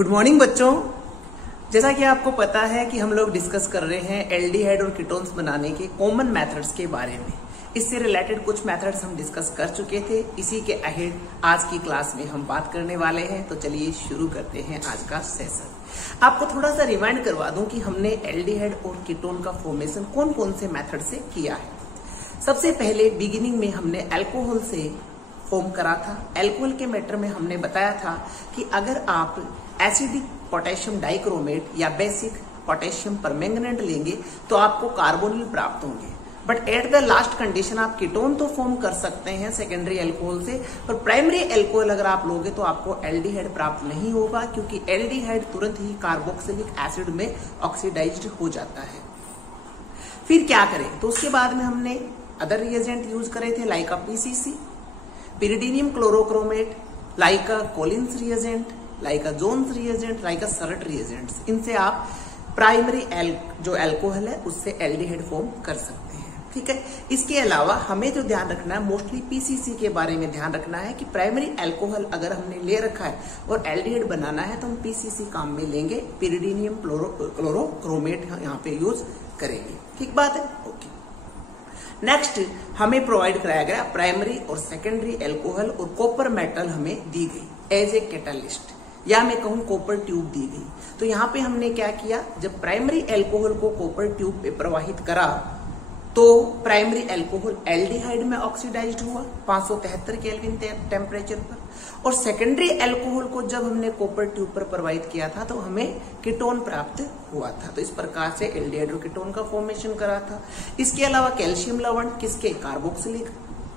Good morning बच्चों। जैसा कि आपको पता है कि हम लोग डिस्कस कर रहे हैं एल्डिहाइड और कीटोन्स बनाने के कॉमन मेथड्स के बारे में। इससे रिलेटेड कुछ मेथड्स हम डिस्कस कर चुके थे। इसी के अहेड आज की क्लास में हम बात करने वाले हैं। तो चलिए शुरू करते हैं आज का सेशन। आपको थोड़ा सा रिमाइंड करवा दूं कि हमने एल्डिहाइड और कीटोन का फॉर्मेशन कौन कौन से मेथड से किया है। सबसे पहले बिगिनिंग में हमने अल्कोहल से फॉर्म करा था। अल्कोहल के मैटर में हमने बताया था कि अगर आप एसिडिक पोटेशियम डाइक्रोमेट या बेसिक पोटेशियम परमैंगनेट लेंगे तो आपको कार्बोनिल प्राप्त होंगे। But at the last condition आप कीटोन तो फॉर्म कर सकते हैं सेकेंडरी अल्कोहल से, पर प्राइमरी अल्कोहल अगर आप लोगे तो आपको एल्डिहाइड प्राप्त नहीं होगा, क्योंकि एल्डिहाइड तुरंत ही कार्बोक्सिलिक एसिड में ऑक्सीडाइज्ड हो जाता है। फिर क्या करें, तो उसके बाद में हमने अदर रिएजेंट यूज करे थे like PCC, pyridinium chlorochromate, like Collins reagent, like Jones reagent, like Sarett reagents. इनसे आप प्राइमरी जो अल्कोहल है उससे एल्डिहाइड फॉर्म कर सकते हैं। ठीक है। इसके अलावा हमें जो ध्यान रखना है, मोस्टली पीसीसी के बारे में ध्यान रखना है कि प्राइमरी अल्कोहल अगर हमने ले रखा है और एल्डिहाइड बनाना है तो हम पीसीसी काम में लेंगे, पिरिडीनियम क्लोरोक्रोमेट यहाँ पे यूज करेंगे। ठीक बात है, ओके। नेक्स्ट हमें प्रोवाइड कराया गया प्राइमरी और सेकेंडरी अल्कोहल और कॉपर मेटल हमें दी गई एज ए कैटलिस्ट, या मैं कहूं कॉपर ट्यूब दी गई। तो यहां पे हमने क्या किया, जब प्राइमरी अल्कोहल को कॉपर ट्यूब पे प्रवाहित करा तो प्राइमरी अल्कोहल एल्डिहाइड में ऑक्सीडाइज्ड हुआ 573 केल्विन टेम्परेचर पर, और सेकेंडरी अल्कोहल को जब हमने कॉपर ट्यूब पर प्रवाहित किया था तो हमें कीटोन प्राप्त हुआ था। तो इस प्रकार से एल्डिहाइड और कीटोन का फॉर्मेशन करा था। इसके अलावा कैल्शियम लवण किसके, कार्बोक्सिलिक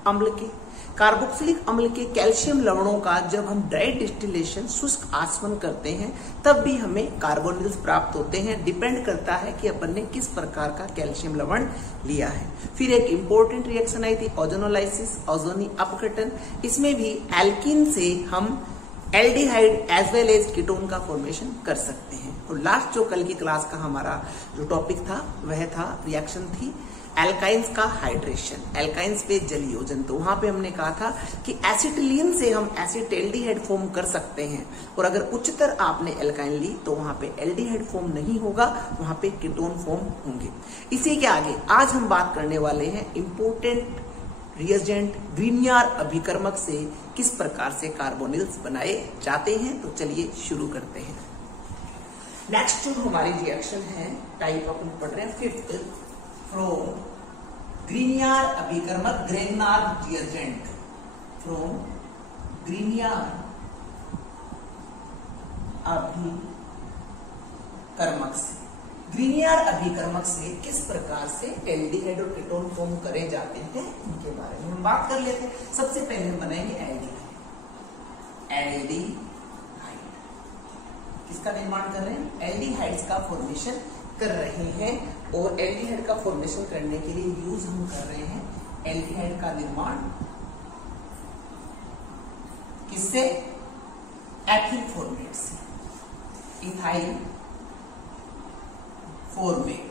अम्ल के। कार्बोक्सिलिक अम्ल के कैल्शियम लवणों का जब हम ड्राई डिस्टिलेशन शुष्क आचमन करते हैं तब भी हमें कार्बोनिल्स प्राप्त होते हैं। डिपेंड करता है कि अपन ने किस प्रकार का कैल्शियम लवण लिया है। फिर एक इंपॉर्टेंट रिएक्शन आई थी ओजोनोलाइसिस, ओजोनी अपघटन। इसमें भी एल्कीन से हम aldehyde as well as ketone का फॉर्मेशन कर सकते हैं। और लास्ट जो कल की क्लास का हमारा जो टॉपिक था वह था रिएक्शन थी एल्काइंस का हाइड्रेशन, एल्काइंस पे जल योजन। तो वहां पे हमने कहा था कि एसिटिलीन से हम एसिटेल्डिहाइड फॉर्म कर सकते हैं, और अगर उच्चतर आपने एल्काइन ली तो वहां पे एल्डिहाइड फॉर्म नहीं होगा, वहां पे कीटोन फॉर्म होंगे। इसी के आगे आज हम बात करने वाले हैं इंपोर्टेंट रिएजेंट ग्रीनियर अभिकर्मक से किस प्रकार से कार्बोनिल्स बनाए जाते हैं। तो चलिए शुरू करते हैं। नेक्स्ट जो हमारी रिएक्शन है टाइप अपन पढ़ रहे हैं fifth, from Grignard अभिकर्मक ग्रेनार्ड reagent, from Grignard अभिकर्मक से, ग्रीनियर अभिकर्मक से किस प्रकार से एल्डिहाइड और कीटोन फॉर्म करे जाते हैं इनके बारे में हम बात कर लेते हैं। सबसे पहले हम बनाएंगे एल्डिहाइड। किसका निर्माण कर रहे हैं, एल्डिहाइड्स का फॉर्मेशन कर रहे हैं। और एल्डिहाइड का फॉर्मेशन करने के लिए यूज हम कर रहे हैं एल्डिहाइड का निर्माण किससे, एथिल फॉर्मेट से, इथाइल फॉर्मेट।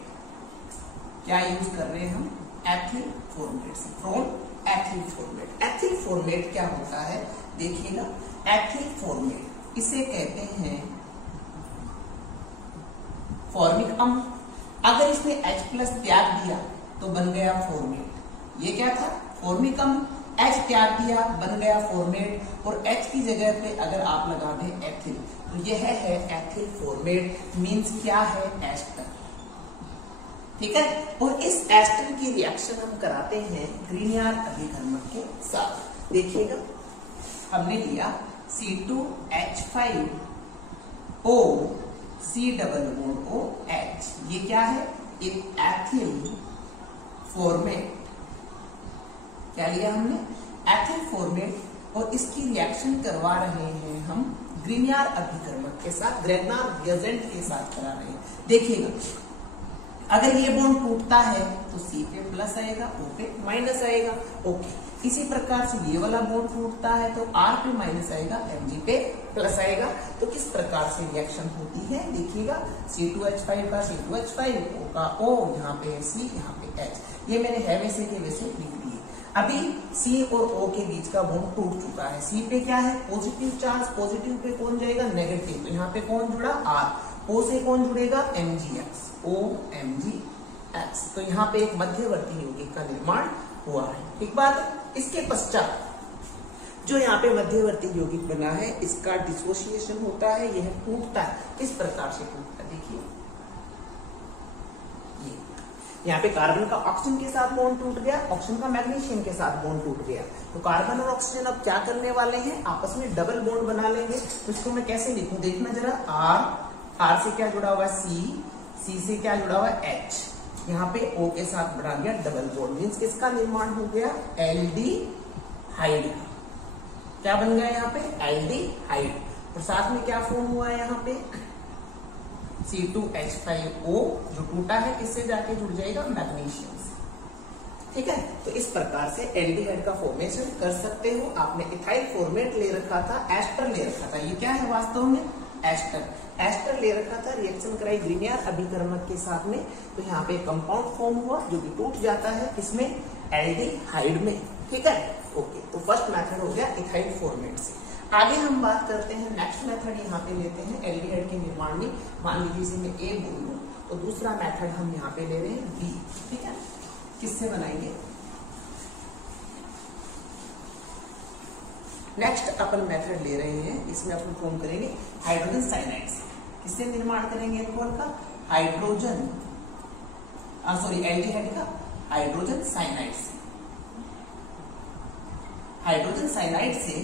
क्या यूज कर रहे हैं हम, एथिल फॉर्मेट से, from ethyl format. Ethyl format क्या होता है देखिएगा, एथिल फॉर्मेट इसे कहते हैं फॉर्मिक अम्ल। अगर इसने H+ त्याग दिया तो बन गया फॉर्मेट। ये क्या था, फॉर्मिक अम्ल। H त्याग दिया बन गया फॉर्मेट, और H की जगह पे अगर आप लगा दें एथिल तो यह है एथिल फॉर्मेट। मींस क्या है, एस्टर। ठीक है। और इस एस्टर की रिएक्शन हम कराते हैं ग्रीनियर अभिकर्मक के साथ। देखिएगा, हमने लिया C2H5O C≡OH। ये क्या है, एक एथिल फॉर्मेट। क्या लिया हमने, एथिल फॉर्मेट, और इसकी रिएक्शन करवा रहे हैं हम ग्रीनियर अभिकर्मक के साथ, ग्रेनार्ड रिएजेंट के साथ करा रहे हैं। देखिएगा, अगर ये बॉन्ड टूटता है तो C पे प्लस आएगा, O पे माइनस आएगा। ओके। इसी प्रकार से ये वाला बॉन्ड टूटता है तो R पे माइनस आएगा, Mg पे प्लस आएगा। तो किस प्रकार से रिएक्शन होती है देखिएगा, C2H5 का C2H5, O का O, यहाँ पे C, यहाँ पे H। ये मैंने है वैसे के वैसे लिख दिए। अभी C और O के बीच का बॉन्ड टूट चुका है। C पे क्या है पॉजिटिव चार्ज, पॉजिटिव पे कौन जाएगा नेगेटिव, तो यहाँ पे कौन जुड़ा R, O से कौन जुड़ेगा MgX, OMgX। तो यहाँ पे एक मध्यवर्ती यौगिक का निर्माण हुआ है। ठीक बात है। इसके पश्चात जो यहाँ पे मध्यवर्ती यौगिक बना है इसका डिसोसिएशन होता है, यह टूटता है। किस प्रकार से टूटता है देखिए, यहाँ पे कार्बन का ऑक्सीजन के साथ बॉन्ड टूट गया, ऑक्सीजन का मैग्नीशियम के साथ बॉन्ड टूट गया। तो कार्बन और ऑक्सीजन अब क्या करने वाले हैं, आपस में डबल बॉन्ड बना लेंगे। तो इसको मैं कैसे लिखूं देखना जरा, R से क्या जुड़ा हुआ है C से क्या जुड़ा हुआ है H, यहाँ पे O के साथ बना गया डबल बॉन्ड, मीन्स किसका निर्माण हो गया एल्डिहाइड का। क्या बन गया यहाँ पे एल्डिहाइड। और साथ में क्या फॉर्म हुआ है यहाँ पे C2H5O जो टूटा है किससे जाके जुड़ जाएगा मैग्नीशियम से। ठीक है, तो इस प्रकार से एल्डिहाइड का फॉर्मेशन कर सकते हो। आपने इथाइल फॉर्मेट ले रखा था, एस्टर ले रखा था, ये क्या है वास्तव में एस्टर ले रखा था, रिएक्शन कराई ग्रीनियर अभिकर्मक के साथ में। तो यहाँ पे कंपाउंड फॉर्म हुआ जो कि टूट जाता है इसमें एल्डिहाइड में। ठीक है, ओके। तो फर्स्ट मेथड हो गया इथाइल फॉर्मेट से। आगे हम बात करते हैं नेक्स्ट मेथड, यहाँ पे लेते हैं एल्डिहाइड के निर्माण में। मान लीजिए इसे मैं A बोल लूं, तो दूसरा मेथड हम यहाँ पे ले रहे हैं B। ठीक है, किससे बनाएंगे, नेक्स्ट अपन मेथड ले रहे हैं, इसमें अपन फॉर्म करेंगे हाइड्रोजन साइनाइड से। किससे निर्माण करेंगे एल्कोहल का, हाइड्रोजन एल्डिहाइड का हाइड्रोजन साइनाइड से। हाइड्रोजन साइनाइड से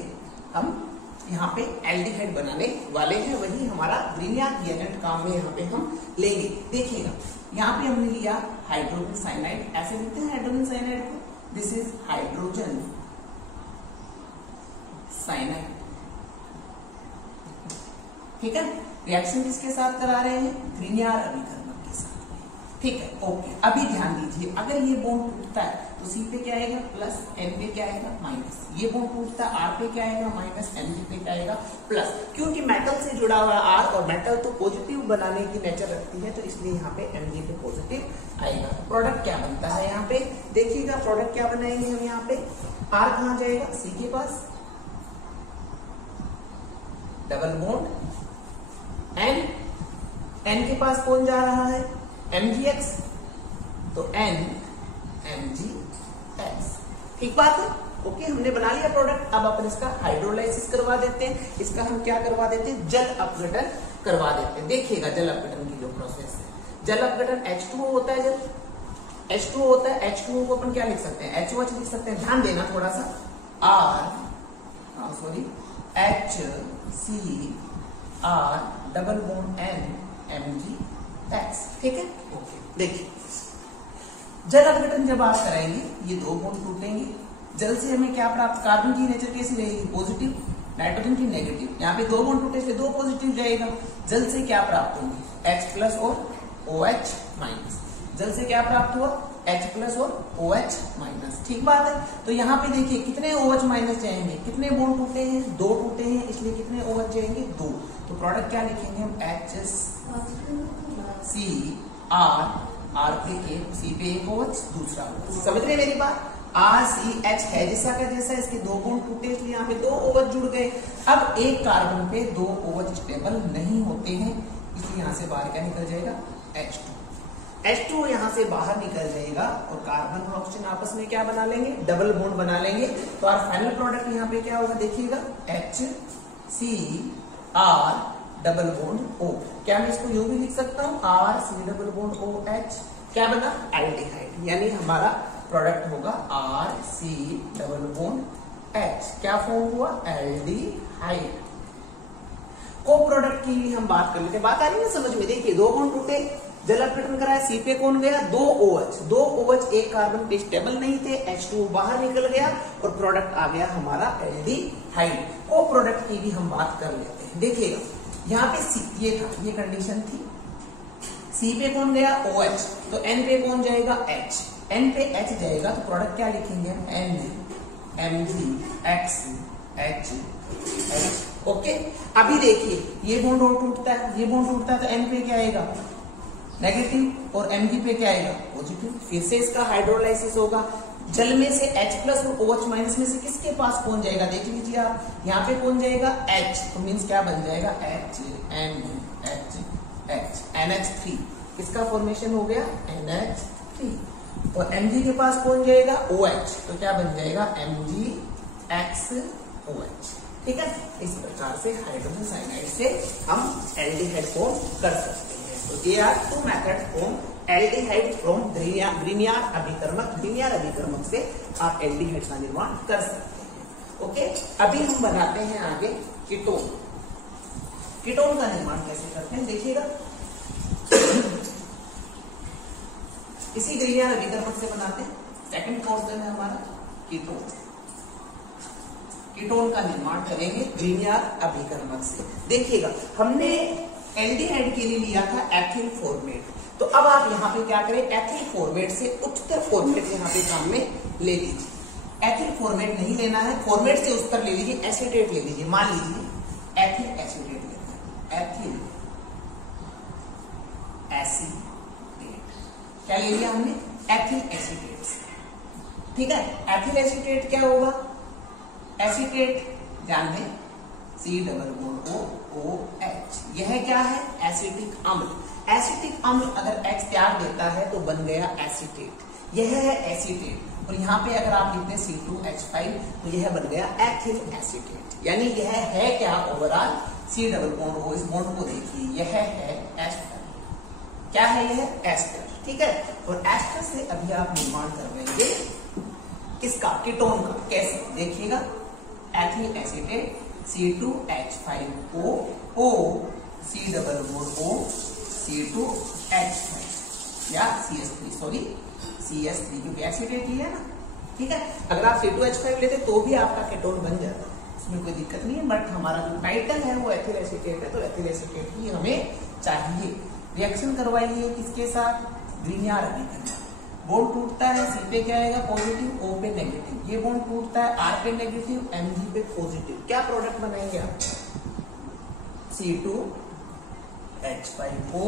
हम यहाँ पे एल्डिहाइड बनाने वाले हैं, वही हमारा ग्रीनियर रिएजेंट काम में यहाँ पे हम लेंगे। देखिएगा यहाँ पे हमने लिया हाइड्रोजन साइनाइड, ऐसे लिखते हैं हाइड्रोजन साइनाइड को, दिस इज हाइड्रोजन साइनाइड। ठीक है, रिएक्शन किसके साथ करा रहे हैं, ग्रीनियर अभिकर्मक के साथ। ठीक है, ओके। अभी ध्यान दीजिए, अगर ये बॉन्ड टूटता है तो C पे क्या आएगा प्लस, N पे क्या आएगा माइनस। ये बॉन्ड टूटता है R पे क्या आएगा माइनस, Mg पे क्या आएगा प्लस। क्योंकि मेटल से जुड़ा हुआ R और मेटल तो पॉजिटिव बनाने की नेचर रखती है, तो इसलिए यहाँ पे Mg पे पॉजिटिव आएगा। प्रोडक्ट क्या बनता है यहाँ पे देखिएगा, प्रोडक्ट क्या बनाएंगे हम यहाँ पे, R कहाँ जाएगा C के पास, डबल बॉन्ड N के पास कौन जा रहा है MgX, तो N MgX। ठीक बात है, ओके। हमने बना लिया प्रोडक्ट, अब अपन इसका हाइड्रोलाइसिस करवा देते हैं। इसका हम क्या करवा देते हैं, जल अपघटन करवा देते हैं। देखिएगा जल अपघटन की जो प्रोसेस है, जल अपघटन H2O होता है, जब H2O होता है, H2O को अपन क्या लिख सकते हैं HOH लिख सकते हैं। ध्यान देना थोड़ा सा, HCr double bond N MgX। ठीक है, ओके। देखिए जल अपघटन जब आप कराएंगे ये दो बॉन्ड टूटेंगे, जल से हमें क्या प्राप्त, कार्बन की नेचर कैसी रहेगी पॉजिटिव, नाइट्रोजन की नेगेटिव। यहाँ पे दो बॉन्ड टूटे इसलिए दो पॉजिटिव जाएगा। जल से क्या प्राप्त होंगे H प्लस और OH माइनस। जल से क्या प्राप्त हुआ H प्लस और OH माइनस। ठीक बात है, तो यहाँ पे देखिए कितने OH माइनस जाएंगे, कितने बॉन्ड टूटे हैं, दो टूटे हैं, इसलिए कितने OH जाएंगे दो। तो प्रोडक्ट क्या लिखेंगे हम HCr, R पे एक, C पे एक OH, दूसरा। समझ रहे मेरी बात, RCH है जैसा का जैसा, इसके दो बॉन्ड टूटे इसलिए यहाँ पे दो OH जुड़ गए। अब एक कार्बन पे दो OH स्टेबल नहीं होते हैं, इसलिए यहाँ से बाहर क्या निकल जाएगा H2 यहाँ से बाहर निकल जाएगा और कार्बन और ऑक्सीजन आपस में क्या बना लेंगे, डबल बॉन्ड बना लेंगे। तो और फाइनल प्रोडक्ट यहाँ पे क्या होगा देखिएगा HCr डबल बॉन्ड O। क्या मैं इसको यूं भी लिख सकता हूँ RC डबल बॉन्ड OH, क्या बना एल्डिहाइड, यानी हमारा प्रोडक्ट होगा RC डबल बॉन्ड H। क्या फॉर्म हुआ एल्डिहाइड। को प्रोडक्ट की भी हम बात कर लेते हैं, बात आ रही है समझ में। देखिए दो बॉन्ड टूटे, जल अपघटन कराया, C पे कौन गया दो OH एक कार्बन पे स्टेबल नहीं थे, H2 बाहर निकल गया और प्रोडक्ट आ गया हमारा एल्डिहाइड। को प्रोडक्ट की भी हम बात कर लेते हैं। देखिएगा यहाँ पे C ये था, ये कंडीशन थी, C पे कौन गया OH, तो N पे कौन जाएगा H, N पे H जाएगा, तो प्रोडक्ट क्या लिखेंगे MgX H। ओके, अभी देखिए ये बॉन्ड और टूटता है, ये बॉन्ड टूटता है, तो N पे क्या आएगा नेगेटिव और Mg पे क्या आएगा पॉजिटिव। फिर से इसका हाइड्रोलाइसिस होगा, जल में से H+ और OH- में से किसके पास पहुंच जाएगा, देख लीजिए आप, यहाँ पे पहुंच जाएगा H, तो मीन्स क्या बन जाएगा NH3, किसका फॉर्मेशन हो गया NH3। तो Mg के पास पहुंच जाएगा OH, तो क्या बन जाएगा MgXOH। ठीक है, इस प्रकार से हाइड्रोजन साइनाइड से हम एल्डिहाइड फॉर्म कर सकते हैं। तो ये are two method form aldehyde from Grignard अभिकर्मक से आप एल्डिहाइड का निर्माण कर सकते हैं। ओके, अभी हम बनाते हैं आगे कीटोन। कीटोन का निर्माण कैसे करते हैं देखिएगा। इसी ग्रीनियर अभिकर्मक से बनाते हैं। सेकंड क्वेश्चन है हमारा कीटोन। कीटोन का निर्माण करेंगे ग्रीनियर अभिकर्मक से। देखिएगा, हमने एल्डिहाइड के लिए लिया था एथिल फॉर्मेट, तो अब आप यहाँ पे क्या करें, एथिल फॉर्मेट से उच्चतर फॉर्मेट यहाँ पे काम में ले लीजिए। एथिल फॉर्मेट नहीं लेना है, फॉर्मेट से उच्चतर ले लीजिए, एसीटेट ले लीजिए। मान लीजिए एथिल एसीटेट लेना है, एथिल एसीटेट क्या ले लिया हमने, एथिल एसीटेट। ठीक है, एथिल एसीटेट क्या होगा, एसीटेट ध्यान दें COOH, यह क्या है एसिटिक अम्ल। एसिटिक अम्ल अगर H त्याग देता है तो बन गया एसीटेट, यह है एसीटेट। और यहाँ पे अगर आप लिखते हैं C2H5 तो यह बन गया एथिल एसीटेट। यानी यह है क्या ओवरऑल C+O, इस बॉन्ड को देखिए, यह है एस्टर। क्या है यह एस्टर। ठीक है, और एस्टर से अभी आप निर्माण कर लेंगे किसका, कीटोन का। कैसे देखिएगा, ethyl acetate C2H5O C+O C2H5 या CS3 क्योंकि एसीटेट ही है ना। ठीक है, अगर आप C2H5 लेते तो भी आपका कीटोन बन जाता, इसमें कोई दिक्कत नहीं है। बट हमारा जो टाइटल है वो एथिल एसीटेट है, तो एथिल एसीटेट ही हमें चाहिए। रिएक्शन करवाइए किसके साथ, ग्रीनियर अभिकर्मक। बॉन्ड टूटता है, C पे क्या आएगा पॉजिटिव, O पे नेगेटिव। ये बॉन्ड टूटता है, R पे नेगेटिव, Mg पे पॉजिटिव। क्या प्रोडक्ट बनाएंगे आप, C2H5O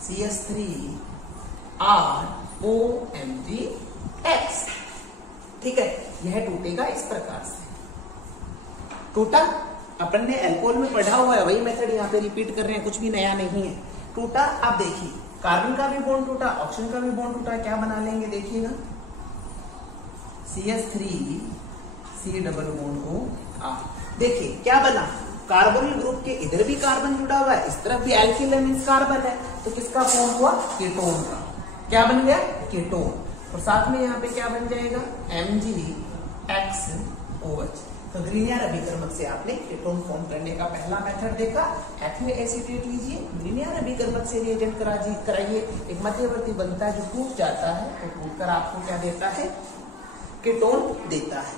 CS3ROMgX। ठीक है, यह टूटेगा इस प्रकार से। टूटा, अपन ने अल्कोहल में पढ़ा हुआ है, वही मेथड यहाँ पे रिपीट कर रहे हैं, कुछ भी नया नहीं है। टूटा, अब देखिए कार्बन का भी बॉन्ड टूटा, ऑक्सीजन का भी बॉन्ड टूटा, क्या बना लेंगे देखिएगा CS3C+O। देखिए क्या बना, कार्बोनिल ग्रुप के इधर भी कार्बन जुड़ा हुआ है, इस तरफ भी एल्किल मींस कार्बन है, तो किसका फॉर्म हुआ, कीटोन का। क्या बन गया, कीटोन। और साथ में यहाँ पे क्या बन जाएगा MgXOH। तो ग्रीनियर अभिकर्मक से आपने कीटोन फॉर्म करने का पहला मेथड देखा। एथिल एसीटेट लीजिए, ग्रीनियर अभिकर्मक से रिएजेंट कराइए, एक मध्यवर्ती बनता है जो टूट जाता है, तो टूटकर आपको क्या देता है, कीटोन देता है।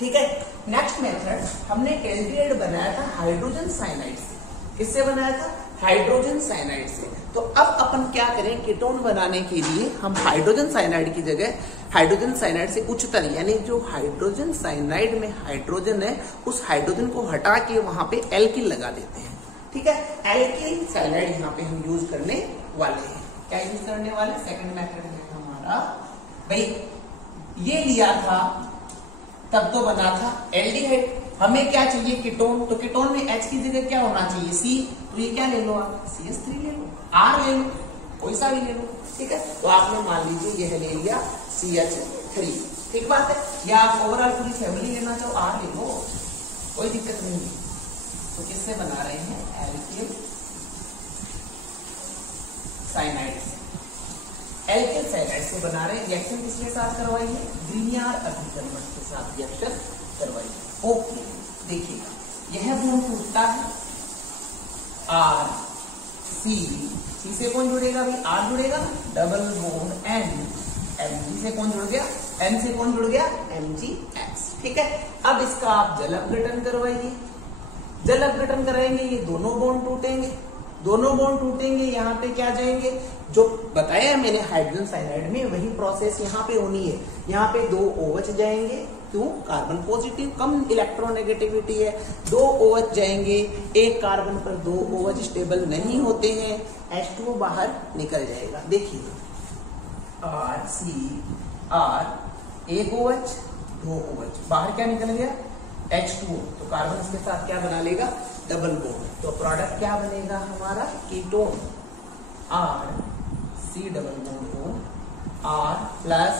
ठीक है, नेक्स्ट मेथड हमने एल्डिहाइड बनाया था हाइड्रोजन साइनाइड से। किससे बनाया था, हाइड्रोजन साइनाइड से। तो अब अपन क्या करें, कीटोन बनाने के लिए हम हाइड्रोजन साइनाइड की जगह हाइड्रोजन साइनाइड से उच्चतर, यानी जो हाइड्रोजन साइनाइड में हाइड्रोजन है उस हाइड्रोजन को हटा के वहां पे एल्किल लगा देते हैं। ठीक है, एल्किल साइनाइड यहाँ पे हम यूज करने वाले हैं। क्या यूज करने वाले, सेकंड मेथड है हमारा। भाई ये लिया था तब तो बना था एल्डिहाइड, हमें क्या चाहिए कीटोन, तो कीटोन में H की जगह क्या होना चाहिए C, तो ये क्या ले लो आप CS3 ले लो, R ले लो, कोई सा भी ले लो। ठीक है, तो आपने मान लीजिए यह ले लिया CH3। ठीक बात है, या आप ओवरऑल पूरी फैमिली लेना चाहो R ले लो, कोई दिक्कत नहीं है। तो किससे बना रहे हैं, एल्किल साइनाइड से। एल्किल साइनाइड से बना रहे हैं, रिएक्शन किसके साथ करवाइए, ग्रीनियर अभिकर्मक के साथ रिएक्शन करवाइए। ओके, देखिएगा यह बॉन्ड टूटता है, R C से कौन जुड़ेगा भाई, R जुड़ेगा ना, डबल बॉन्ड N, Mg से कौन जुड़ गया, N से कौन जुड़ गया, MgX। ठीक है, अब इसका आप जल अपघटन करवाइए। जल अपघटन कराएंगे, ये दोनों बॉन्ड टूटेंगे, दोनों बॉन्ड टूटेंगे, यहाँ पे क्या जाएंगे, जो बताया मैंने हाइड्रोजन साइनाइड में वही प्रोसेस यहाँ पे होनी है। यहाँ पे 2 OH जाएंगे, क्यों, कार्बन पॉजिटिव, कम इलेक्ट्रोनेगेटिविटी है, 2 OH जाएंगे, एक कार्बन पर 2 OH स्टेबल नहीं होते हैं, H2O बाहर निकल जाएगा। देखिए RCr एक OH दो OH, बाहर क्या निकल गया H2O, तो कार्बन इसके साथ क्या बना लेगा डबल बॉन्ड, तो प्रोडक्ट क्या बनेगा हमारा ketone RC double bond O R plus,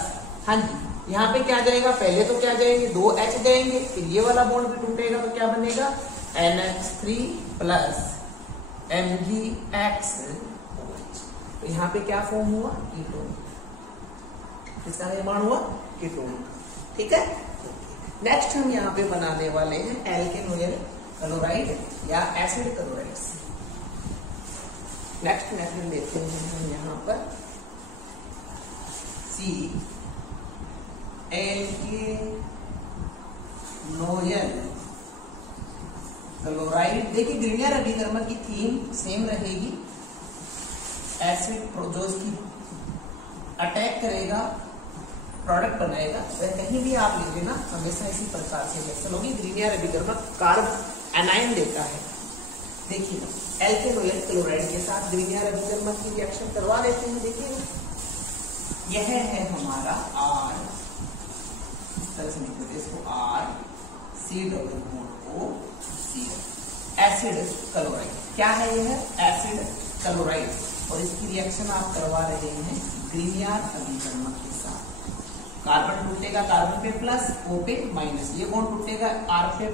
हाँ जी यहाँ पे क्या जाएगा, पहले तो क्या जाएंगे दो H जाएंगे, फिर ये वाला बॉन्ड भी टूटेगा तो क्या बनेगा NH3 प्लस MgX OH, तो यहाँ पे क्या फॉर्म हुआ कीटोन, इसका निर्माण हुआ कीटोन। ठीक है, नेक्स्ट हम यहाँ पे बनाने वाले हैं एल्केनोइल क्लोराइड या एसिड क्लोराइड से। नेक्स्ट मेथड लेते हैं हम यहाँ पर एल्केनोइल क्लोराइड। देखिए ग्रीनियर अभिकर्मक की थीम सेम रहेगी, एसिड जो इसकी अटैक करेगा प्रोडक्ट बनाएगा, वह कहीं भी आप ले लेना हमेशा इसी प्रकार से रिएक्शन होगी। ग्रीनियर अभिकर्मक कार्ब एनायन देता है। देखिए एल्केनोइल क्लोराइड के साथ ग्रीनियर अभिकर्मक की रिएक्शन करवा देते हैं। देखिए यह है हमारा R, इस तरह से लिख देते हैं इसको RC double bond O Cl acid chloride. क्या है यह एसिड क्लोराइड, और इसकी रिएक्शन आप करवा रहे हैं ग्रीनियर अभिकर्मक के साथ। कार्बन टूटेगा कार्बन पे प्लस, O पे माइनस, ये बॉन्ड टूटेगा R पे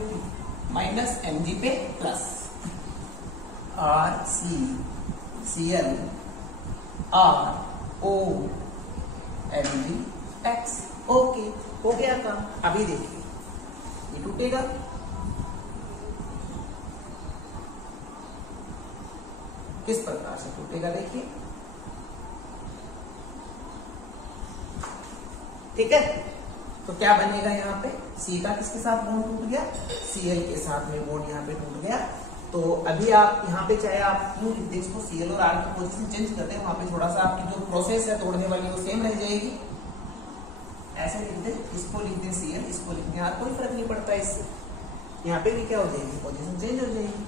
माइनस, Mg पे plus, RCCl RO MgX। Okay, हो गया काम। अभी देखिए ये टूटेगा, किस प्रकार से टूटेगा देखिए। ठीक है, तो क्या बनेगा यहाँ पे C का किसके साथ बॉन्ड टूट गया, Cl के साथ में बॉन्ड यहाँ पे टूट गया। तो अभी आप यहाँ पे चाहे आप क्यों लिख दे इसको Cl और R की पोजीशन चेंज करते हैं, वहां पे थोड़ा सा आपकी जो प्रोसेस है तोड़ने वाली वो सेम रह जाएगी। ऐसे लिख दे, इसको लिख दे Cl, इसको लिख दे R, कोई फर्क नहीं पड़ता इससे। यहाँ पे भी क्या हो जाएगी पोजीशन चेंज हो जाएगी।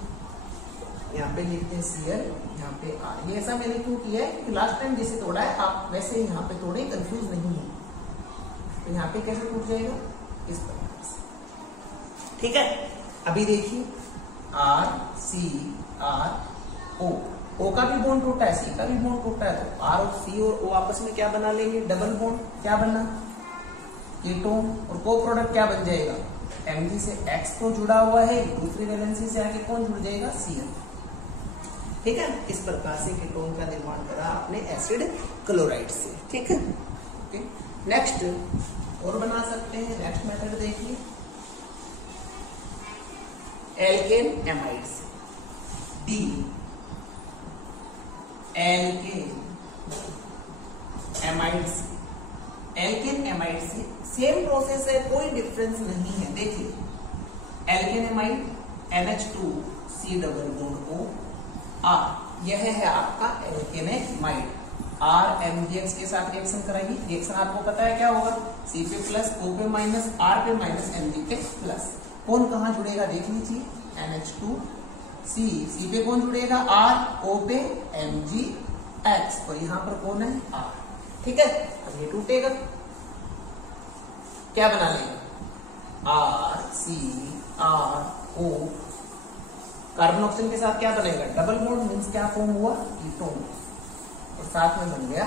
यहाँ पे लिखते हैं Cl, यहाँ पे R। ये ऐसा मैंने क्यों किया है कि लास्ट टाइम जैसे तोड़ा है आप वैसे ही यहाँ पे तोड़े, कंफ्यूज नहीं है। तो यहाँ पे कैसे टूट जाएगा इस प्रकार से। ठीक है, अभी देखिए RCr O का भी बॉन्ड टूटा है, C का भी बॉन्ड टूटा है, तो R और C और O आपस में क्या बना लेंगे डबल बॉन्ड, क्या बना कीटोन, और को प्रोडक्ट क्या बन जाएगा Mg से X तो जुड़ा हुआ है, दूसरी वैलेंसी से आगे कौन जुड़ जाएगा Cl। ठीक है, इस प्रकार से कीटोन का निर्माण करा आपने एसिड क्लोराइड से। ठीक है, ओके। नेक्स्ट और बना सकते हैं, नेक्स्ट मेथड देखिए एल्केन एमाइड से, D एल्केन एमाइड से। एल्केन एमाइड से सेम प्रोसेस है, कोई डिफरेंस नहीं है। देखिए alkane amide NH2C double bond O R, यह है आपका एल्केन एमाइड। RMgX के साथ रिएक्शन कराइए, रिएक्शन आपको पता है क्या होगा, C पे प्लस, O पे माइनस, R पे माइनस, Mg पे प्लस। कौन कहाँ जुड़ेगा देख लीजिए, NH2C पे कौन जुड़ेगा R, O पे MgX, और यहाँ पर कौन है R। ठीक है, अब ये टूटेगा, क्या बना लेगा RCrO, कार्बन ऑक्सीजन के साथ क्या बनेगा डबल बॉन्ड, मींस क्या फॉर्म हुआ कीटोन, और साथ में बन गया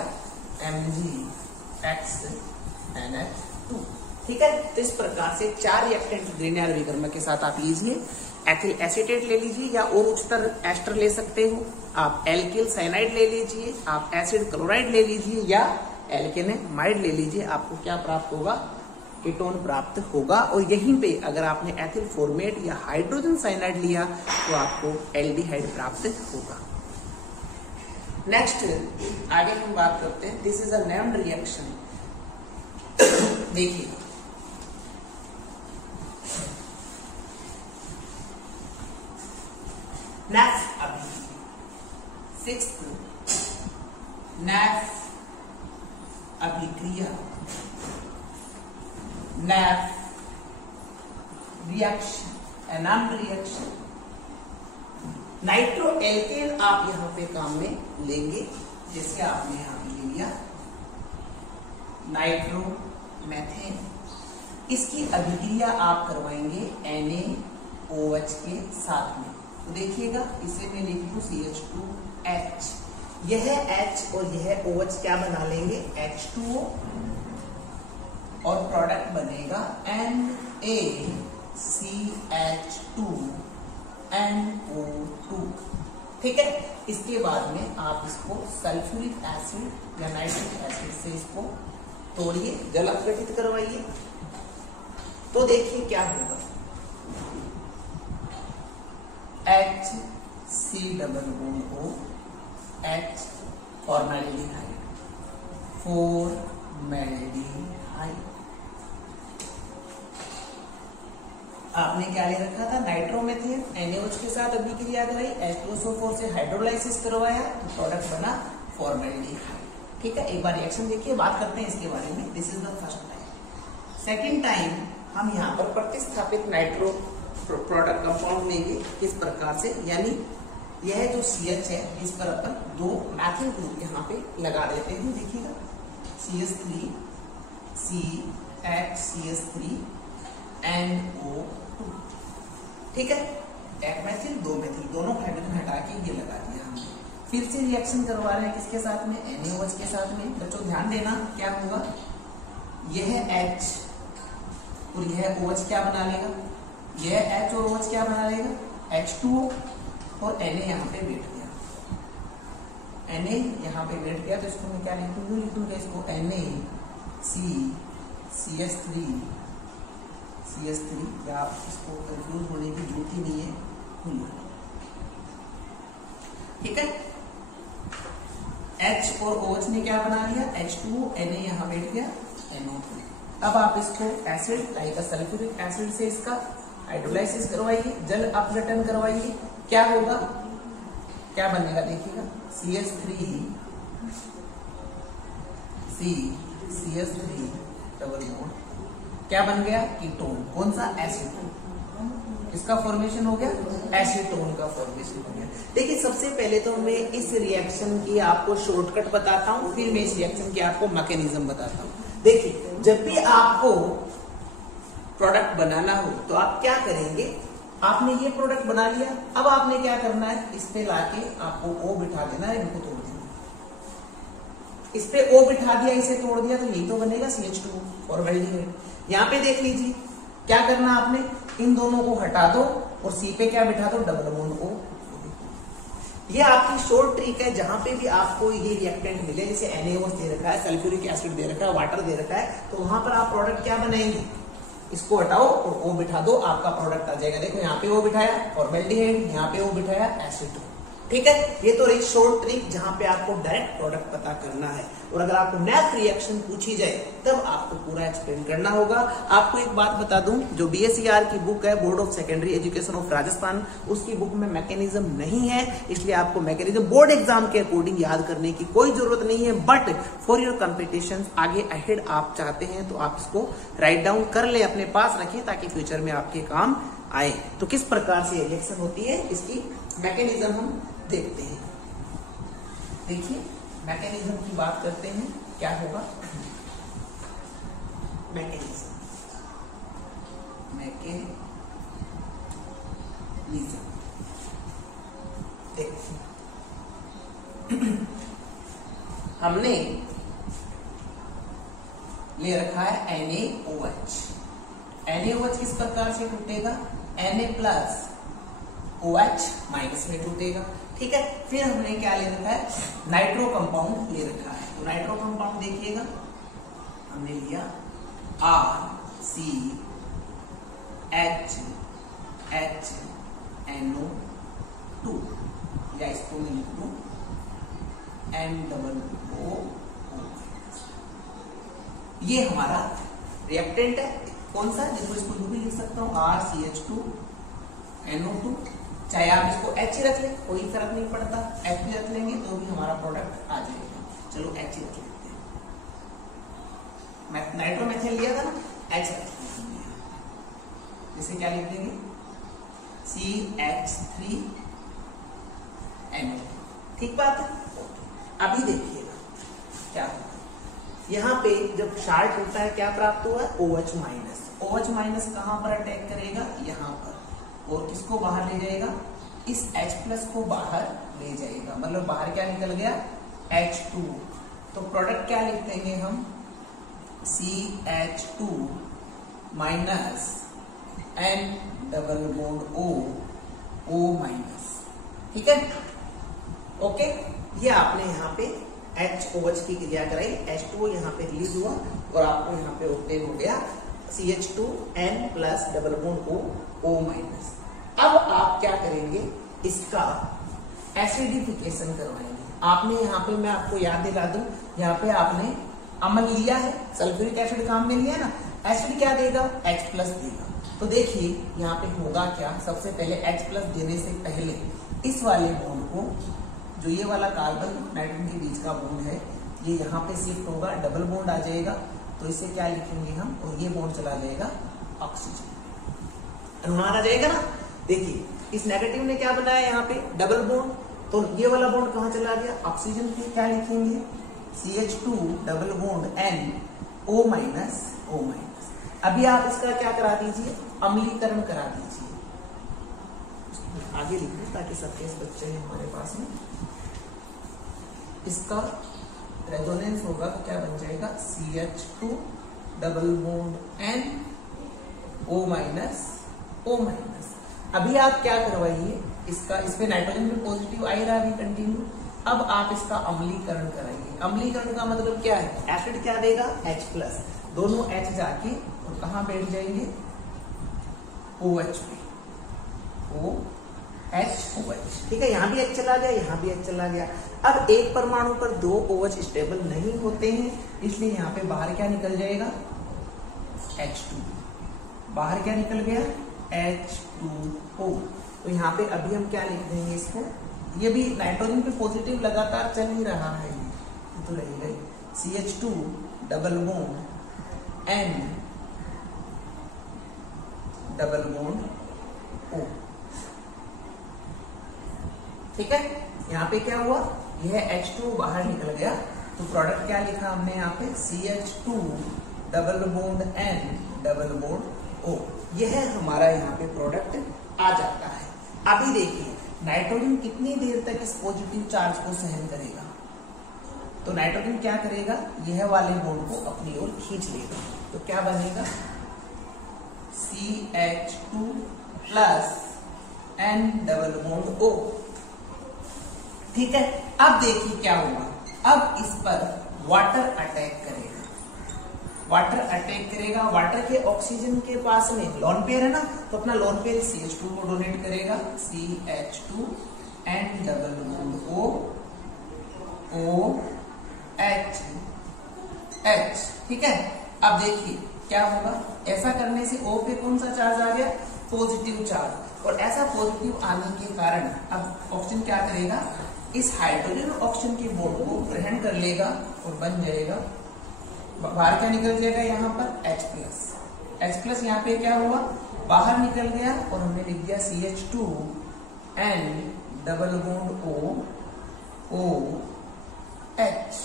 MgX NH2। ठीक है, तो इस प्रकार से 4 रिएक्टेंट ग्रीनियर अभिकर्मक के साथ आप लीजिए। एथिल एसीटेट ले लीजिए या और उच्चतर एस्टर ले सकते हो, आप एल्किल साइनाइड ले लीजिए, आप एसिड क्लोराइड ले लीजिए या एल्केनेमाइड ले लीजिए। आपको क्या प्राप्त होगा, कीटोन प्राप्त होगा। और यहीं पे अगर आपने एथिल फॉर्मेट या हाइड्रोजन साइनाइड लिया तो आपको एल्डिहाइड प्राप्त होगा। नेक्स्ट आगे हम बात करते हैं, this is a named reaction. देखिए नेक्स्ट अभी 6th नेफ अभिक्रिया, नेफ रिएक्शन, एनाम्ड रिएक्शन। नाइट्रो एल्केन आप यहाँ पे काम में लेंगे, जैसे आपने यहाँ पे ले लिया नाइट्रोमेथेन। इसकी अभिक्रिया आप करवाएंगे NaOH के साथ में। तो देखिएगा इसे मैं लिख दूं CH2H, यह H और यह OH क्या बना लेंगे H2O, और प्रोडक्ट बनेगा NaCH2NO2। ठीक है, इसके बाद में आप इसको सल्फ्यूरिक एसिड या नाइट्रिक एसिड से इसको तोड़िए, जल अपघटित करवाइए। तो देखिए क्या होगा, HC≡O H फॉर्मेल्डिहाइड, आपने क्या ले रखा था नाइट्रोमेथेन, NaOH के साथ अभिक्रिया कराई, H2SO4 से हाइड्रोलाइसिस करवाया तो प्रोडक्ट बना फॉर्मेल्डिहाइड। ठीक है, एक बार रिएक्शन देखिए, बात करते हैं इसके बारे में। This is the first time. Second time हम यहाँ पर प्रतिस्थापित नाइट्रो प्रोडक्ट कंपाउंड लेंगे किस प्रकार से, यानी यह जो CH है इस पर अपन 2 मैथिल ग्रुप यहाँ पे लगा देते हैं। देखिएगा CH3 CH3 NO2। ठीक है, एक मैथिल 2 मैथिल, दोनों हाइड्रोजन हटा के ये लगा दिया हमने। फिर से रिएक्शन करवा रहे हैं किसके साथ में NaOH के साथ में। बच्चों ध्यान देना क्या होगा, यह H और यह OH क्या बना लेगा, यह H और OH क्या बना लेगा H2O, और Na यहाँ पे बैठ गया, Na यहाँ पे बैठ गया तो इसको मैं क्या लिखूंगा इसको CH3 या आप इसको कंफ्यूज होने की जरूरत ही नहीं है। ठीक है, H और OH ने क्या बना लिया H2O, Na यहाँ बैठ गया NO2। अब आप इसको एसिड लाइक सल्फ्यूरिक एसिड से इसका हाइड्रोलाइसिस करवाइए, जल अपघटन करवाइए, क्या होगा, क्या बनेगा देखिएगा CH3 डबल बॉन्ड क्या बन गया कीटोन, कौन सा एसीटोन, इसका फॉर्मेशन हो गया एसीटोन का फॉर्मेशन हो गया। देखिए सबसे पहले तो मैं इस रिएक्शन की आपको शॉर्टकट बताता हूँ, फिर मैं इस रिएक्शन की आपको मैकेनिज्म बताता हूँ। देखिए जब भी आपको प्रोडक्ट बनाना हो तो आप क्या करेंगे, आपने ये प्रोडक्ट बना लिया, अब आपने क्या करना है, इस पे लाके आपको O बिठा देना है, इनको तोड़ देना। इस पे O बिठा दिया, इसे तोड़ दिया तो यही तो बनेगा CH2 फॉर्मेल्डिहाइड। यहाँ पे देख लीजिए क्या करना आपने, इन दोनों को हटा दो और C पे क्या बिठा दो डबल बॉन्ड O। ये आपकी शॉर्ट ट्रिक है, जहां पे भी आपको ये रिएक्टेंट मिले, जैसे NaOH दे रखा है, सल्फ्यूरिक एसिड दे रखा है, वाटर दे रखा है, तो वहां पर आप प्रोडक्ट क्या बनाएंगे, इसको हटाओ और O बिठा दो, आपका प्रोडक्ट आ जाएगा। देखो यहाँ पे O बिठाया फॉर्मेल्डिहाइड, यहाँ पे O बिठाया एसीटोन। ठीक है, ये तो रही शॉर्ट ट्रिक जहां पे आपको डायरेक्ट प्रोडक्ट पता करना है, और अगर आपको नेक्स्ट रिएक्शन पूछी जाए तब आपको पूरा एक्सप्लेन करना होगा। आपको एक बात बता दूं, जो BSER की बुक है board of secondary education of Rajasthan, उसकी बुक में मैकेनिज्म नहीं है, इसलिए आपको मैकेनिज्म बोर्ड एग्जाम के अकॉर्डिंग याद करने की कोई जरूरत नहीं है। बट फॉर योर कॉम्पिटिशन आगे अहेड आप चाहते हैं तो आप इसको राइट डाउन कर ले, अपने पास रखें ताकि फ्यूचर में आपके काम आए। तो किस प्रकार से रिएक्शन होती है इसकी मैकेनिज्म हम देखते हैं। देखिए मैकेनिज्म की बात करते हैं, क्या होगा मैकेनिज्म, देखिए हमने ले रखा है NaOH। NaOH किस प्रकार से टूटेगा, Na प्लस OH माइनस में टूटेगा। ठीक है, फिर हमने क्या ले रखा है, नाइट्रो कंपाउंड ले रखा है। तो नाइट्रो कंपाउंड देखिएगा, हमने लिया RCHNO2, या इसको मैं लिख दूं NOO। ये हमारा रिएक्टेंट है, कौन सा, जिसको इसको भी लिख सकता हूं RCH2NO2, चाहे आप इसको H रख लें कोई फर्क नहीं पड़ता, H भी रख लेंगे तो भी हमारा प्रोडक्ट आ जाएगा। चलो H रख लेते हैं, नाइट्रोमेथेन लिया था ना, H रख लेते हैं, इसे क्या लिख देंगे CH3NO। ठीक बात है। अभी देखिएगा क्या होगा, यहाँ पे जब शार्ट होता है क्या प्राप्त हुआ? OH minus. OH माइनस कहाँ पर अटैक करेगा? यहाँ पर, और किसको बाहर ले जाएगा? इस H प्लस को बाहर ले जाएगा, मतलब बाहर क्या निकल गया? H2। तो प्रोडक्ट क्या लिख देंगे हम? CH2 minus N double bond O minus. ठीक है, ओके। ये आपने यहाँ पे HOH की क्रिया कराई, H2O यहाँ पे रिलीज हुआ और आपको यहाँ पे ऑब्टेन हो गया CH2N plus double bond O minus. अब आप क्या करेंगे? इसका एसिडिफिकेशन करवाएंगे। आपने यहाँ पे, मैं आपको याद दिला दूं, यहाँ पे आपने अम्ल लिया है, सल्फ्यूरिक एसिड काम में लिया ना, एसिड क्या देगा? H प्लस देगा। तो देखिए यहाँ पे होगा क्या? सबसे पहले H प्लस देने से पहले इस वाले बॉन्ड को, जो ये वाला कार्बन नाइट्रोजन के बीच का बॉन्ड है, ये यहाँ पे शिफ्ट होगा, डबल बॉन्ड आ जाएगा। तो इसे क्या लिखेंगे हम? और ये बॉन्ड चला जाएगा ऑक्सीजन, अनुमान आ जाएगा ना। देखिए इस नेगेटिव ने क्या बनाया? यहाँ पे डबल बॉन्ड, तो ये वाला बॉन्ड कहाँ चला गया? ऑक्सीजन पे। क्या लिखेंगे? CH2 double bond N O minus O minus. अभी आप इसका क्या करा दीजिए? अम्लीकरण करा दीजिए। आगे लिखो ताकि सबके बच्चे हैं हमारे पास में। इसका रेजोनेंस होगा तो क्या बन जाएगा? CH2 double bond N O minus O minus. अभी आप क्या करवाइए? इसका, इस पे नाइट्रोजन में पॉजिटिव आ ही रहा है कंटिन्यू। अब आप इसका अम्लीकरण कराइए। अम्लीकरण का मतलब क्या है? एसिड क्या देगा? H प्लस, दोनों H जाके और कहाँ बैठ जाएंगे? OH पे, OH। ठीक है, यहाँ भी H चला गया, यहाँ भी H चला गया। अब एक परमाणु पर दो OH स्टेबल नहीं होते हैं, इसलिए यहाँ पे बाहर क्या निकल जाएगा? H2। बाहर क्या निकल गया? H2O। तो यहाँ पे अभी हम क्या लिख देंगे इसको? ये भी नाइट्रोजन पे पॉजिटिव लगातार चल ही रहा है, ये तो रहेगा ही। CH2 double bond N double bond O। ठीक है, यहाँ पे क्या हुआ? यह H2 बाहर निकल गया, तो प्रोडक्ट क्या लिखा हमने यहाँ पे? CH2 double bond N double bond O। यह हमारा यहाँ पे प्रोडक्ट आ जाता है। अभी देखिए नाइट्रोजन कितनी देर तक इस पॉजिटिव चार्ज को सहन करेगा? तो नाइट्रोजन क्या करेगा? यह वाले बॉन्ड को अपनी ओर खींच लेगा। तो क्या बनेगा? CH2 plus N double bond O। ठीक है, अब देखिए क्या हुआ? अब इस पर वाटर अटैक करेगा। वाटर अटैक करेगा, वाटर के ऑक्सीजन के पास में लोन पेयर है ना, तो अपना लोन पेयर CH2 को डोनेट करेगा। CH2 N double bond O OH H। ठीक है, अब देखिए क्या होगा? ऐसा करने से O पे कौन सा चार्ज आ गया? Positive charge. और ऐसा पॉजिटिव आने के कारण अब ऑक्सीजन क्या करेगा? इस हाइड्रोजन ऑक्सीजन के बॉन्ड को ग्रहण कर लेगा और बन जाएगा, बाहर क्या निकल जाएगा? यहाँ पर H प्लस। H प्लस यहाँ पे क्या हुआ? बाहर निकल गया और हमने लिख दिया CH2 N double bond O OH।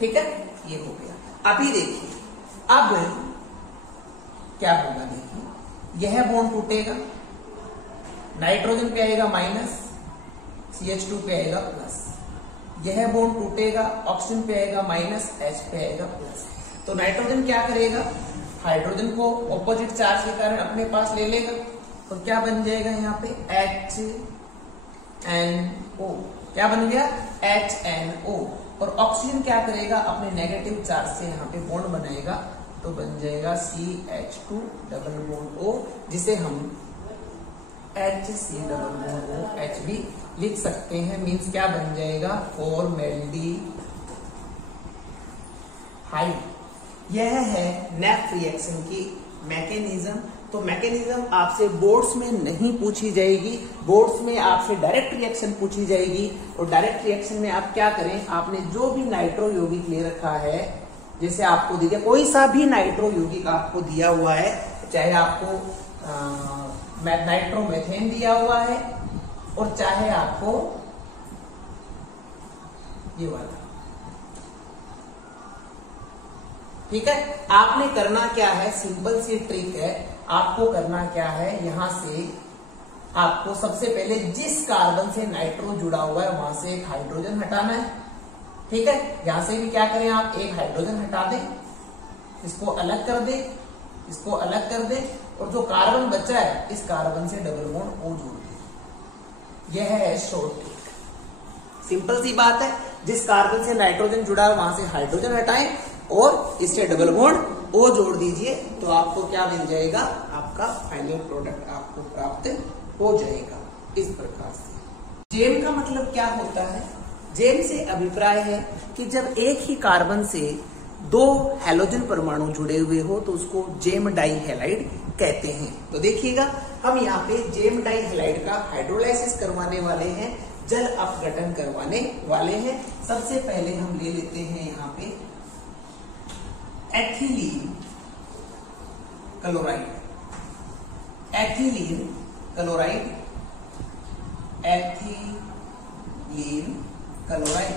ठीक है, ये हो गया। अभी देखिए अब क्या होगा? देखिए यह बॉन्ड टूटेगा, नाइट्रोजन पे आएगा माइनस, CH2 पे आएगा प्लस। यह बॉन्ड टूटेगा, ऑक्सीजन पे आएगा माइनस, H पे आएगा प्लस। तो नाइट्रोजन क्या करेगा? हाइड्रोजन को ऑपोजिट चार्ज के कारण अपने पास ले लेगा, तो क्या बन जाएगा यहाँ पे? HNO। क्या बन गया? HNO। और ऑक्सीजन क्या करेगा? अपने नेगेटिव चार्ज से यहाँ पे बॉन्ड बनाएगा, तो बन जाएगा CH2 डबल बॉन्ड O, जिसे हम HC डबल बॉन्ड OH भी लिख सकते हैं। मीन्स क्या बन जाएगा? फॉर्मेल्डिहाइड। यह है नेफ्ट रिएक्शन की मैकेनिज्म। तो मैकेनिज्म आपसे बोर्ड्स में नहीं पूछी जाएगी, बोर्ड्स में आपसे डायरेक्ट रिएक्शन पूछी जाएगी। और डायरेक्ट रिएक्शन में आप क्या करें? आपने जो भी नाइट्रो यौगिक ले रखा है, जैसे आपको दिया कोई सा भी नाइट्रो यौगिक आपको दिया हुआ है, चाहे आपको नाइट्रोमेथेन दिया हुआ है और चाहे आपको ये वाला ठीक है। आपने करना क्या है, सिंपल सी ट्रिक है, आपको करना क्या है, यहां से आपको सबसे पहले जिस कार्बन से नाइट्रो जुड़ा हुआ है वहां से एक हाइड्रोजन हटाना है। ठीक है, यहां से भी क्या करें आप, एक हाइड्रोजन हटा दें, इसको अलग कर दे, इसको अलग कर दे, और जो कार्बन बचा है इस कार्बन से डबल बॉन्ड O जोड़ दे। यह है शॉर्ट ट्रिक, सिंपल सी बात है। जिस कार्बन से नाइट्रोजन जुड़ा है वहां से हाइड्रोजन हटाएं और इससे डबल बॉन्ड O जोड़ दीजिए, तो आपको क्या मिल जाएगा, आपका फाइनल प्रोडक्ट आपको प्राप्त हो जाएगा इस प्रकार से। जेम का मतलब क्या होता है, जेम से अभिप्राय है कि जब एक ही कार्बन से दो हैलोजन परमाणु जुड़े हुए हो तो उसको जेम डाई हैलाइड कहते हैं। तो देखिएगा, हम यहाँ पे जेम डाई हैलाइड का हाइड्रोलाइसिस करवाने वाले हैं, जल अपघटन करवाने वाले हैं। सबसे पहले हम ले लेते हैं यहाँ पे ethylene chloride, ethylene chloride, ethylene chloride,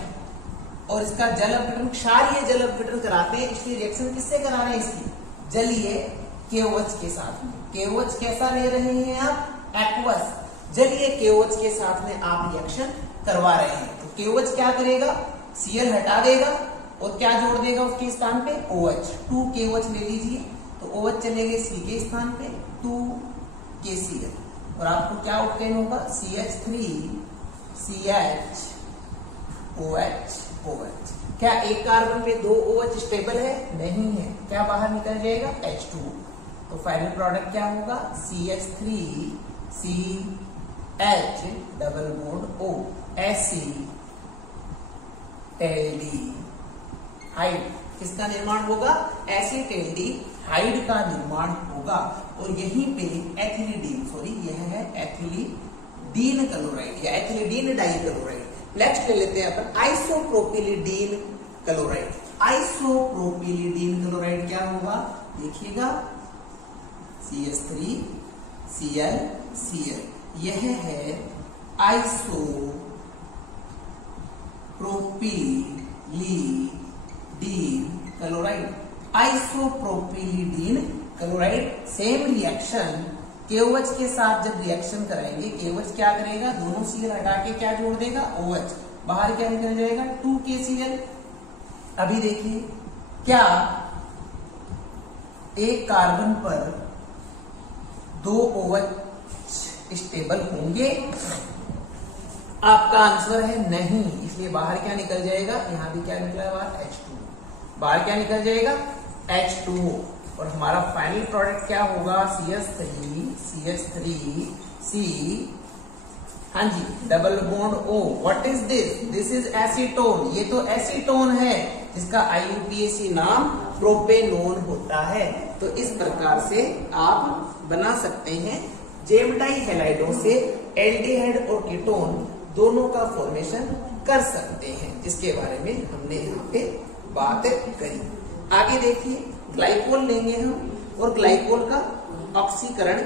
और इसका जल अपघटन, क्षारीय जल अपघटन कराते हैं, इसलिए रिएक्शन किससे करा रहे हैं, इसकी जलीय KOH के साथ में। KOH कैसा ले रहे हैं आप, एक्वस, जलीय KOH के साथ में आप रिएक्शन करवा रहे हैं। तो KOH क्या करेगा, Cl हटा देगा और क्या जोड़ देगा उसके स्थान पे, OH, 2 KOH ले लीजिए, तो OH चलेंगे C के स्थान पे, 2 KCl, और आपको क्या ऑब्टेन होगा, CH3 CH OH OH। क्या एक कार्बन पे 2 OH स्टेबल है, नहीं है, क्या बाहर निकल जाएगा, H2। तो फाइनल प्रोडक्ट क्या होगा, CH3 CH double bond O, acetaldehyde, किसका निर्माण होगा, एसिटाल्डिहाइड का निर्माण होगा। और यहीं पे एथिलीडीन, सॉरी यह है एथिलीडीन क्लोराइड या एथिलीडीन डाइक्लोराइड। नेक्स्ट ले लेते हैं अपन आइसोप्रोपिलीडीन क्लोराइड। आइसोप्रोपिलीडीन क्लोराइड क्या होगा, देखिएगा, CH3 Cl Cl, यह है isopropylidene chloride. Isopropylidene chloride, same reaction KOH के साथ जब रिएक्शन कराएंगे, KOH क्या करेगा, दोनों Cl हटा के क्या जोड़ देगा, OH, बाहर क्या निकल जाएगा, 2 KCl। अभी देखिए, क्या एक कार्बन पर 2 OH स्टेबल होंगे, आपका आंसर है नहीं, इसलिए बाहर क्या निकल जाएगा, यहां भी क्या निकला है बाहर, H2, बाहर क्या निकल जाएगा, H2O, और हमारा फाइनल प्रोडक्ट क्या होगा, CH3 C, हाँ जी, double bond O। What is this, this is acetone, ये तो एसीटोन है जिसका IUPAC नाम प्रोपेनोन होता है। तो इस प्रकार से आप बना सकते हैं जेम डाई हैलाइडों से एल्डिहाइड और कीटोन दोनों का फॉर्मेशन कर सकते हैं, जिसके बारे में हमने यहाँ पे बात करी। आगे देखिए, ग्लाइकोल लेंगे हम और ग्लाइकोल का ऑक्सीकरण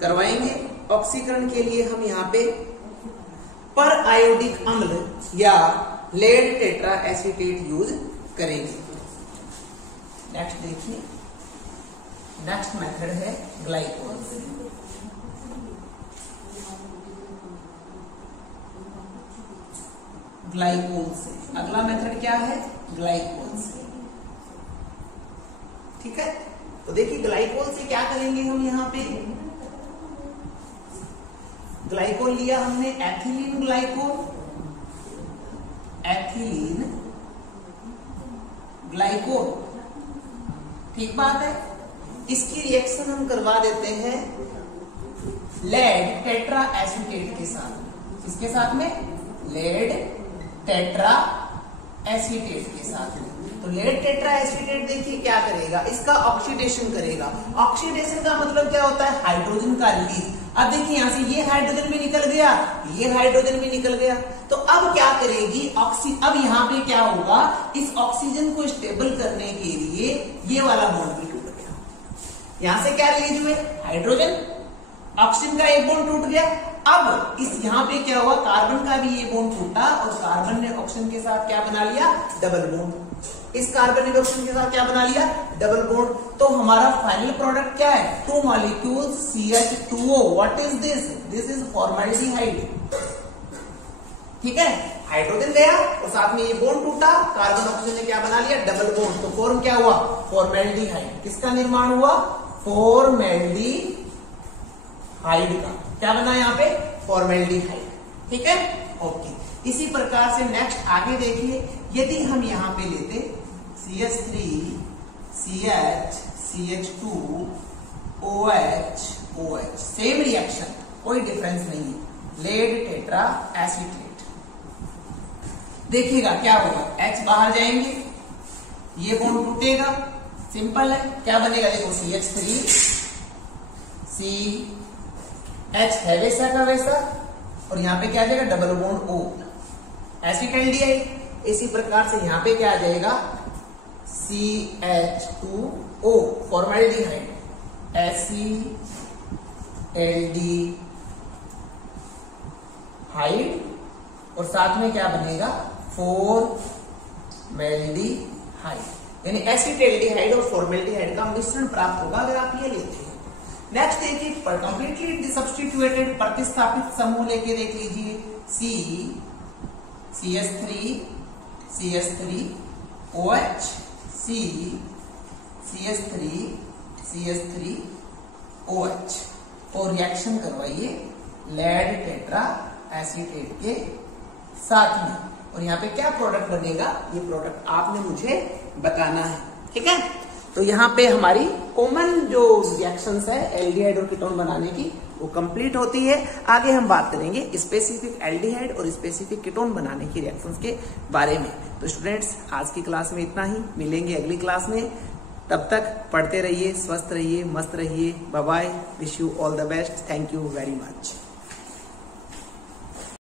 करवाएंगे। ऑक्सीकरण के लिए हम यहाँ पे पर आयोडिक अम्ल या लेड टेट्रा एसीटेट यूज करेंगे। नेक्स्ट देखिए, नेक्स्ट मेथड है ग्लाइकोल से। ग्लाइकोल से अगला मेथड क्या है, ग्लाइकोल से, ठीक है। तो देखिए, ग्लाइकोल से क्या करेंगे हम, यहाँ पे ग्लाइकोल लिया हमने, एथिलीन ग्लाइकोल, एथिलीन ग्लाइकोल, ठीक बात है। इसकी रिएक्शन हम करवा देते हैं लेड टेट्रा एसीटेट के साथ। किसके साथ में, लेड टेट्रा एसीटेट के साथ में। तो लेड टेट्रा एसीटेट देखिए क्या करेगा, इसका ऑक्सीडेशन करेगा। ऑक्सीडेशन का मतलब क्या होता है, हाइड्रोजन का रिलीज। अब देखिए, यहां से ये हाइड्रोजन भी निकल गया, ये हाइड्रोजन भी निकल गया, तो अब क्या करेगी अब यहाँ पे क्या होगा, इस ऑक्सीजन को स्टेबल करने के लिए ये वाला बॉन्ड भी टूट गया। यहां से क्या रिलीज हुए, हाइड्रोजन, ऑक्सीजन का एक बॉन्ड टूट गया। अब इस यहाँ पे क्या हुआ, कार्बन का भी ये बॉन्ड टूटा और कार्बन ने ऑक्सीजन के साथ क्या बना लिया, डबल बॉन्ड। इस कार्बनिक ऑक्सीजन के साथ क्या बना लिया, डबल बॉन्ड। तो हमारा फाइनल प्रोडक्ट क्या है, 2 molecules CH2O। What is this, this is formaldehyde. ठीक है, हाइड्रोजन गया और साथ में ये बॉन्ड टूटा, कार्बन ऑक्सीजन ने क्या बना लिया, डबल बॉन्ड। तो फॉर्म क्या हुआ, फॉर्मेल्डिहाइड। किसका निर्माण हुआ, फॉर्मेल्डिहाइड का। क्या बना यहाँ पे, फॉर्मेल्डिहाइड। ठीक है, ओके। इसी प्रकार से नेक्स्ट आगे देखिए, यदि हम यहाँ पे लेते CH3 CH CH2 OH OH, same reaction, कोई डिफरेंस नहीं है, लेड टेट्रा एसीटेट। देखिएगा क्या होगा, H बाहर जाएंगे, ये बॉन्ड टूटेगा, सिंपल है। क्या बनेगा, देखो CH3 CH है वैसा का वैसा, और यहाँ पे क्या आ जाएगा, डबल बॉन्ड O, एसिटाल्डिहाइड। इसी प्रकार से यहाँ पे क्या आ जाएगा, CH2O, फॉर्मेल्डिहाइड, एसिटाल्डिहाइड, और साथ में क्या बनेगा, फॉर्मेल्डिहाइड, यानी एसिटाल्डिहाइड और फॉर्मेल्डिहाइड का मिश्रण प्राप्त होगा अगर आप ये लेते हैं। नेक्स्ट देखिए, पर कंप्लीटली सब्स्टिट्यूटेड प्रतिस्थापित समूह लेके देख लीजिए, CH3 OH, CH3 OH, और रिएक्शन करवाइए लेड टेट्रा एसीटेट के साथ में, और यहाँ पे क्या प्रोडक्ट बनेगा, ये प्रोडक्ट आपने मुझे बताना है। ठीक है, तो यहाँ पे हमारी कॉमन जो रिएक्शंस है एल्डिहाइड और कीटोन बनाने की, वो कंप्लीट होती है। आगे हम बात करेंगे स्पेसिफिक एल्डिहाइड और स्पेसिफिक कीटोन बनाने की रिएक्शंस के बारे में। तो स्टूडेंट्स, आज की क्लास में इतना ही, मिलेंगे अगली क्लास में। तब तक पढ़ते रहिए, स्वस्थ रहिए, मस्त रहिए। Bye bye, wish you all the best, thank you very much.